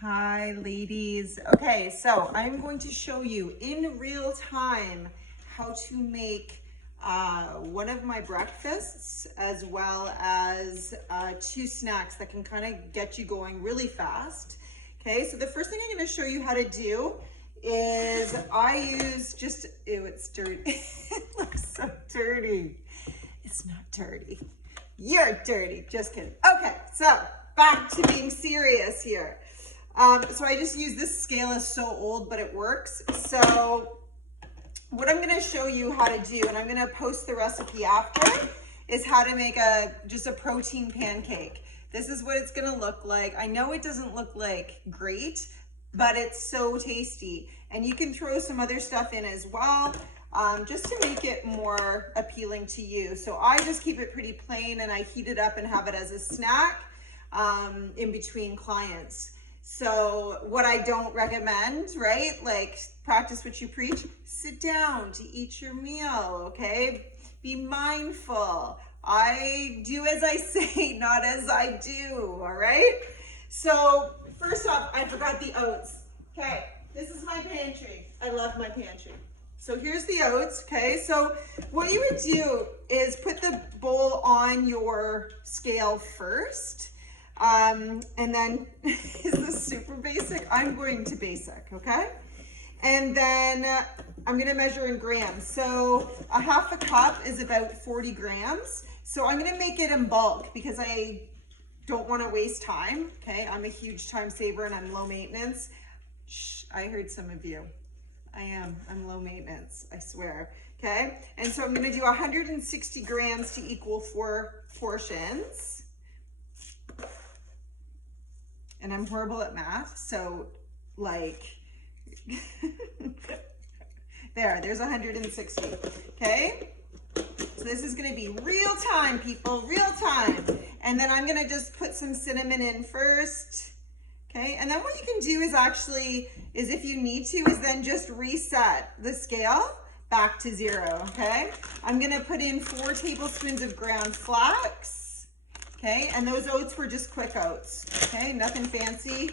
Hi, ladies. Okay, so I'm going to show you in real time how to make one of my breakfasts as well as two snacks that can kind of get you going really fast. Okay, so the first thing I'm going to show you how to do is I use just, ew, it's dirty. It looks so dirty. It's not dirty. You're dirty. Just kidding. Okay, so back to being serious here. So I just use this scale. Is so old, but it works. So what I'm going to show you how to do, and I'm going to post the recipe after, is how to make just a protein pancake. This is what it's going to look like. I know it doesn't look like great, but it's so tasty. And you can throw some other stuff in as well, just to make it more appealing to you. So I just keep it pretty plain and I heat it up and have it as a snack in between clients. So what I don't recommend, right? Like practice what you preach, sit down to eat your meal, okay? Be mindful. I do as I say, not as I do, all right? So first off, I forgot the oats. Okay, this is my pantry. I love my pantry. So here's the oats, okay? So what you would do is put the bowl on your scale first. And then, is this super basic? I'm going to basic, okay? And then I'm gonna measure in grams. So a half a cup is about 40 grams. So I'm gonna make it in bulk because I don't wanna waste time, okay? I'm a huge time saver and I'm low maintenance. Shh, I heard some of you. I'm low maintenance, I swear, okay? And so I'm gonna do 160 grams to equal 4 portions. And I'm horrible at math, so like, there's 160, okay? So this is gonna be real time, people, real time. And then I'm gonna just put some cinnamon in first, okay? And then what you can do is if you need to, is then just reset the scale back to 0, okay? I'm gonna put in 4 tablespoons of ground flax. Okay, and those oats were just quick oats, okay, nothing fancy,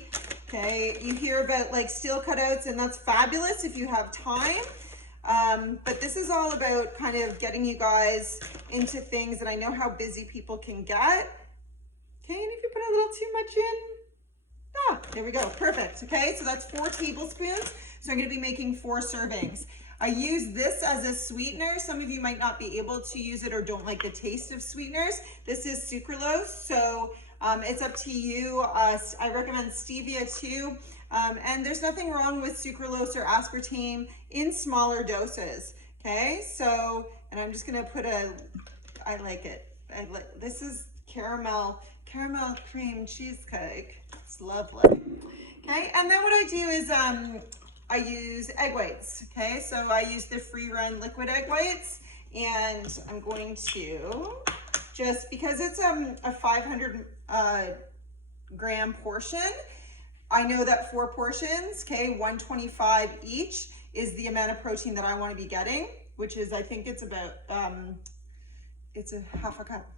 okay? You hear about like steel cut oats, and that's fabulous if you have time, but this is all about kind of getting you guys into things, and I know how busy people can get, okay, and if you put a little too much in, there we go, perfect, okay? So that's 4 tablespoons, so I'm gonna be making 4 servings. I use this as a sweetener. Some of you might not be able to use it or don't like the taste of sweeteners. This is sucralose, so it's up to you. I recommend stevia too. And there's nothing wrong with sucralose or aspartame in smaller doses, okay? So, and I'm just gonna put I like it. This is caramel cream cheesecake. It's lovely. Okay, and then what I do is I use egg whites, okay? So I use the free run liquid egg whites, and I'm going to, just because it's a 500 gram portion, I know that 4 portions, okay, 125 each is the amount of protein that I want to be getting, which is, I think it's about, it's a half a cup,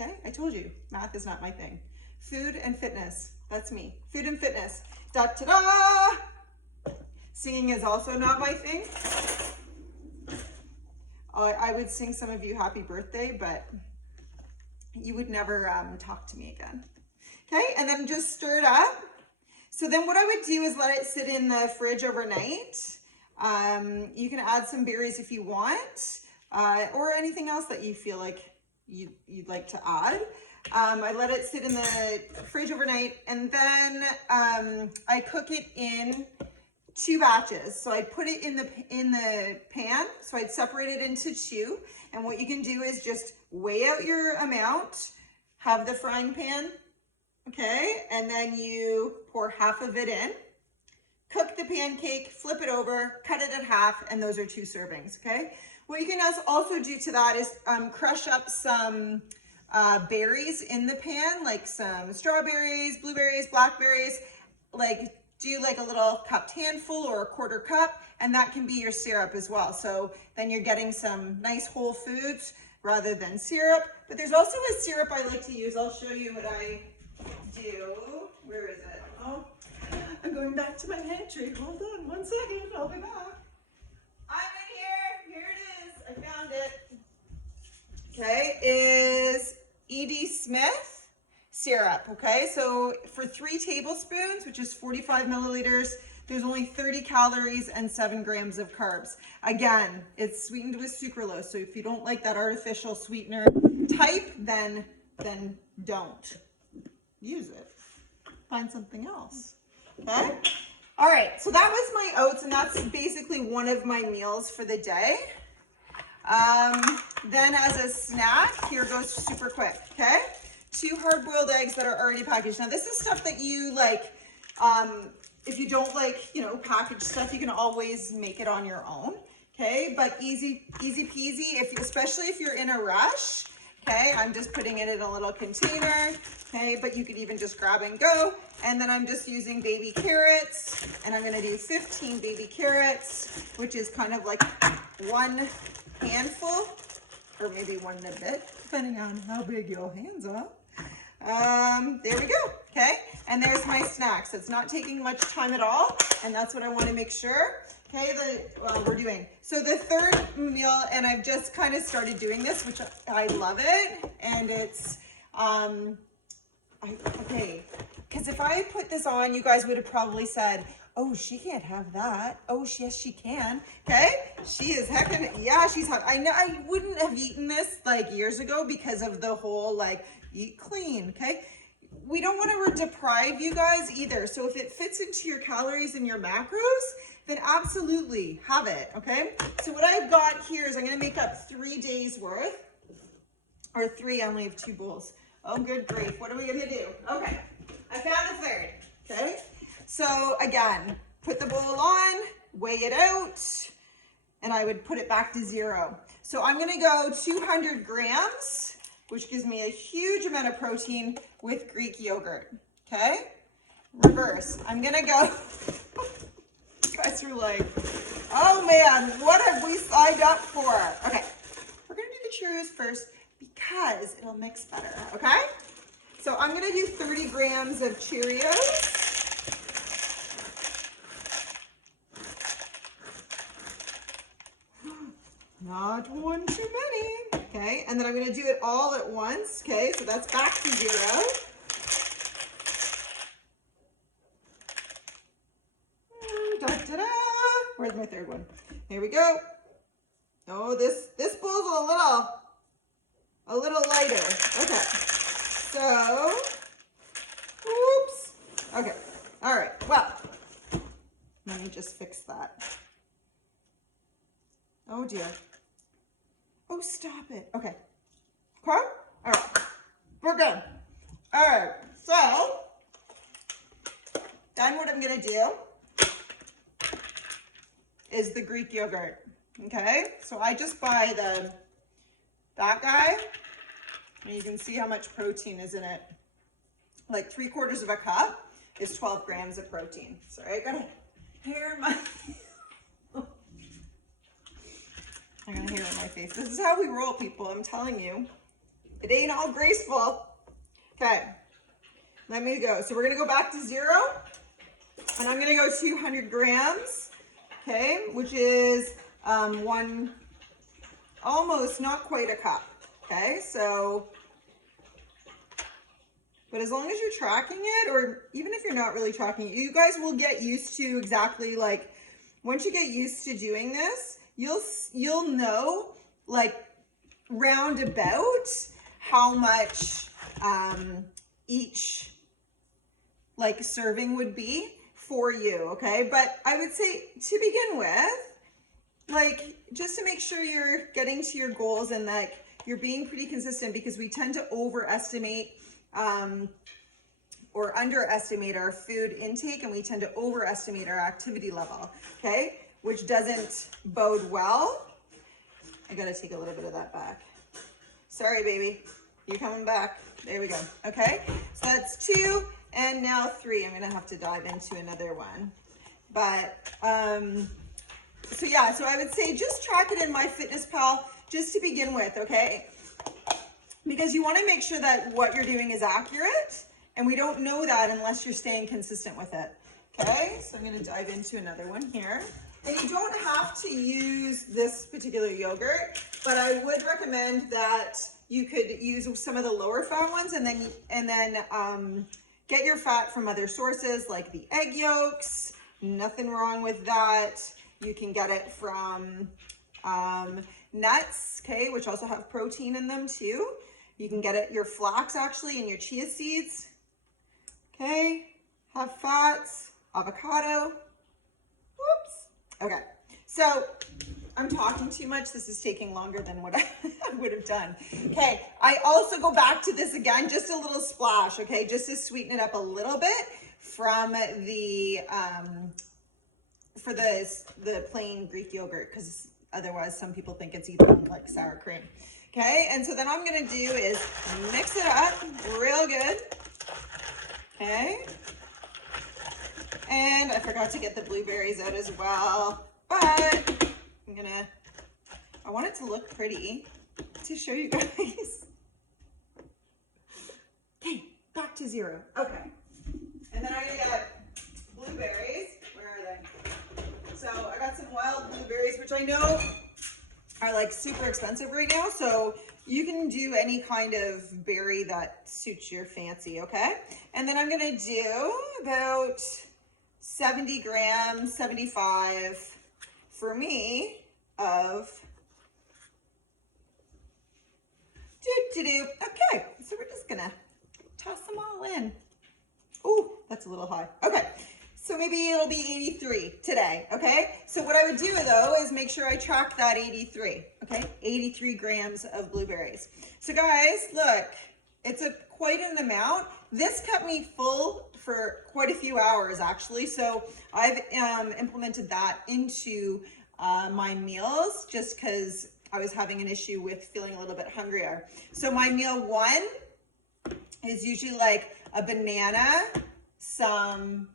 okay? I told you, math is not my thing. Food and fitness, that's me. Food and fitness, da-ta-da! Singing is also not my thing. I would sing some of you happy birthday, but you would never talk to me again. Okay, and then just stir it up. So then what I would do is let it sit in the fridge overnight. You can add some berries if you want, or anything else that you feel like you'd like to add. I let it sit in the fridge overnight, and then I cook it in 2 batches. So I put it in the pan. So I'd separate it into 2. And what you can do is just weigh out your amount, have the frying pan, okay? And then you pour half of it in, cook the pancake, flip it over, cut it in half, and those are 2 servings, okay? What you can also do to that is crush up some berries in the pan, like some strawberries, blueberries, blackberries, like do like a little cupped handful or a quarter cup, and that can be your syrup as well. So then you're getting some nice whole foods rather than syrup. But there's also a syrup I like to use. I'll show you what I do. Where is it? Oh, back to my pantry. Hold on 1 second, I'll be back. I'm in here, here it is, I found it. Okay, is E.D. Smith syrup, okay? So for 3 tablespoons, which is 45 milliliters, there's only 30 calories and 7 grams of carbs. Again, it's sweetened with sucralose, so if you don't like that artificial sweetener type, then don't use it. Find something else, okay? All right, so that was my oats, and that's basically one of my meals for the day. Then as a snack, here goes super quick, okay? 2 hard-boiled eggs that are already packaged. Now this is stuff that you like, if you don't like, you know, packaged stuff, you can always make it on your own, okay? But easy peasy, especially if you're in a rush, okay? I'm just putting it in a little container, okay? But you could even just grab and go. And then I'm just using baby carrots, and I'm gonna do 15 baby carrots, which is kind of like 1 handful, or maybe 1 and a bit, depending on how big your hands are. There we go, okay? And there's my snack. So it's not taking much time at all, and that's what I want to make sure, okay, that we're doing. So the third meal, and I've just kind of started doing this, which I love it, and it's, okay, because if I put this on, you guys would have probably said, oh, she can't have that. Oh, yes, she can. Okay, she is heckin', yeah, she's hot. I know I wouldn't have eaten this like years ago because of the whole like eat clean. Okay, we don't want to deprive you guys either. So if it fits into your calories and your macros, then absolutely have it. Okay, so what I've got here is I'm going to make up 3 days worth, or 3. I only have 2 bowls. Oh, good grief. What are we going to do? Okay, I found a third. Okay. So again, put the bowl on, weigh it out, and I would put it back to 0. So I'm gonna go 200 grams, which gives me a huge amount of protein with Greek yogurt, okay? Reverse, I'm gonna go, you guys are like, oh man, what have we signed up for? Okay, we're gonna do the Cheerios first because it'll mix better, okay? So I'm gonna do 30 grams of Cheerios. Not 1 too many, okay? And then I'm gonna do it all at once, okay? So that's back to 0. Da-da-da. Where's my third one? Here we go. Oh, this bowl's a little lighter. Okay, so, oops. Okay, all right, well, let me just fix that. Oh dear. Oh, stop it. Okay. Okay? All right. We're good. All right. So, then what I'm going to do is the Greek yogurt. Okay? So I just buy that guy, and you can see how much protein is in it. Like 3/4 of a cup is 12 grams of protein. Sorry, I got a hair in my... I got hair in my face. This is how we roll, people. I'm telling you. It ain't all graceful. Okay. Let me go. So we're going to go back to 0. And I'm going to go 200 grams. Okay. Which is almost not quite a cup. Okay. So, but as long as you're tracking it, or even if you're not really tracking it, you guys will get used to exactly like, once you get used to doing this, you'll know like roundabout how much each like serving would be for you, okay? But I would say to begin with, like just to make sure you're getting to your goals and like you're being pretty consistent, because we tend to overestimate or underestimate our food intake, and we tend to overestimate our activity level, okay? Which doesn't bode well. I gotta take a little bit of that back. Sorry, baby, you coming back. There we go, okay? So that's 2, and now 3. I'm gonna have to dive into another one. But, so yeah, so I would say just track it in MyFitnessPal just to begin with, okay? Because you wanna make sure that what you're doing is accurate, and we don't know that unless you're staying consistent with it. Okay, so I'm gonna dive into another one here. And you don't have to use this particular yogurt, but I would recommend that you could use some of the lower fat ones and then get your fat from other sources like the egg yolks. Nothing wrong with that. You can get it from nuts, okay, which also have protein in them too. You can get it, your flax actually, and your chia seeds, okay, have fats, avocado. Whoops. Okay, so I'm talking too much. This is taking longer than what I would have done. Okay, I also go back to this again, just a little splash, okay, just to sweeten it up a little bit from the for the plain Greek yogurt, because otherwise some people think it's eating like sour cream. Okay, and so then all I'm gonna do is mix it up real good. Okay, and I forgot to get the blueberries out as well, but I want it to look pretty to show you guys. Okay, back to zero. Okay, and then I'm gonna get blueberries. Where are they? So I got some wild blueberries, which I know are like super expensive right now. So you can do any kind of berry that suits your fancy, okay? And then I'm gonna do about 70 grams, 75 for me of Okay, so we're just gonna toss them all in. Ooh, that's a little high. Okay, so maybe it'll be 83 today, okay? So what I would do though is make sure I track that 83, okay? 83 grams of blueberries. So guys, look, it's quite an amount. This kept me full for quite a few hours actually. So I've implemented that into my meals just because I was having an issue with feeling a little bit hungrier. So my meal one is usually like a banana,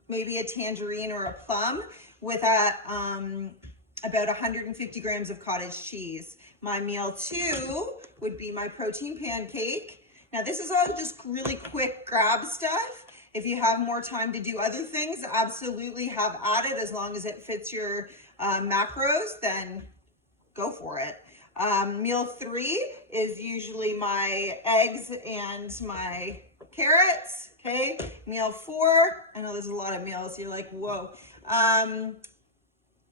maybe a tangerine or a plum with about 150 grams of cottage cheese. My meal two would be my protein pancake. Now this is all just really quick grab stuff. If you have more time to do other things, absolutely have at it as long as it fits your macros, then go for it. Meal three is usually my eggs and my carrots, okay? Meal four, I know there's a lot of meals, you're like, whoa,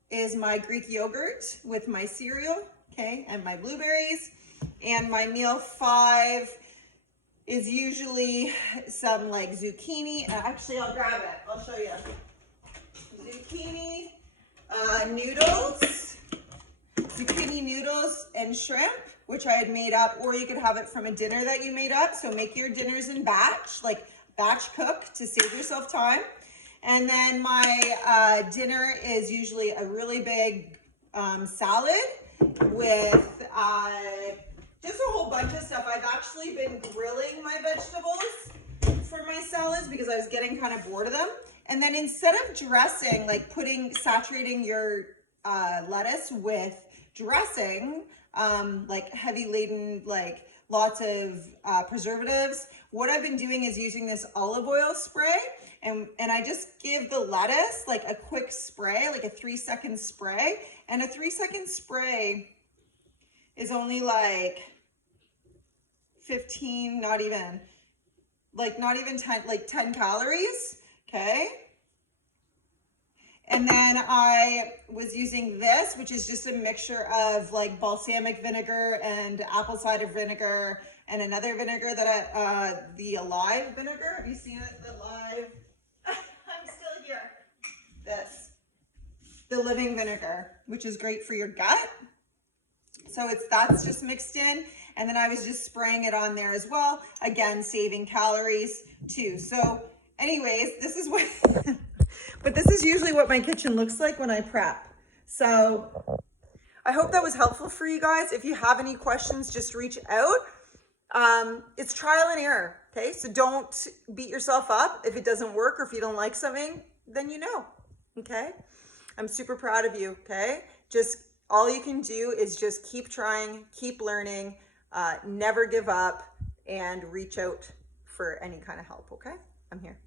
is my Greek yogurt with my cereal, okay, and my blueberries. And my meal five is usually some like zucchini. Actually, I'll grab it, I'll show you. Zucchini noodles and shrimp, which I had made up, or you could have it from a dinner that you made up. So make your dinners in batch, like batch cook to save yourself time. And then my dinner is usually a really big salad with just a whole bunch of stuff. I've actually been grilling my vegetables for my salads because I was getting kind of bored of them. And then instead of dressing, like saturating your lettuce with dressing, like heavy laden, like lots of preservatives, what I've been doing is using this olive oil spray, and I just give the lettuce like a quick spray, like a 3-second spray, and a 3-second spray is only like 15, not even 10, like 10 calories, okay? And then I was using this, which is just a mixture of like balsamic vinegar and apple cider vinegar and another vinegar that the Alive vinegar. Have you seen it? The Alive, I'm still here. The living vinegar, which is great for your gut. So that's just mixed in. And then I was just spraying it on there as well. Again, saving calories too. So anyways, this is what, but this is usually what my kitchen looks like when I prep. So I hope that was helpful for you guys. If you have any questions, just reach out. It's trial and error, okay? So don't beat yourself up if it doesn't work or if you don't like something, then you know, okay? I'm super proud of you, okay? Just all you can do is just keep trying, keep learning, never give up, and reach out for any kind of help, okay? I'm here.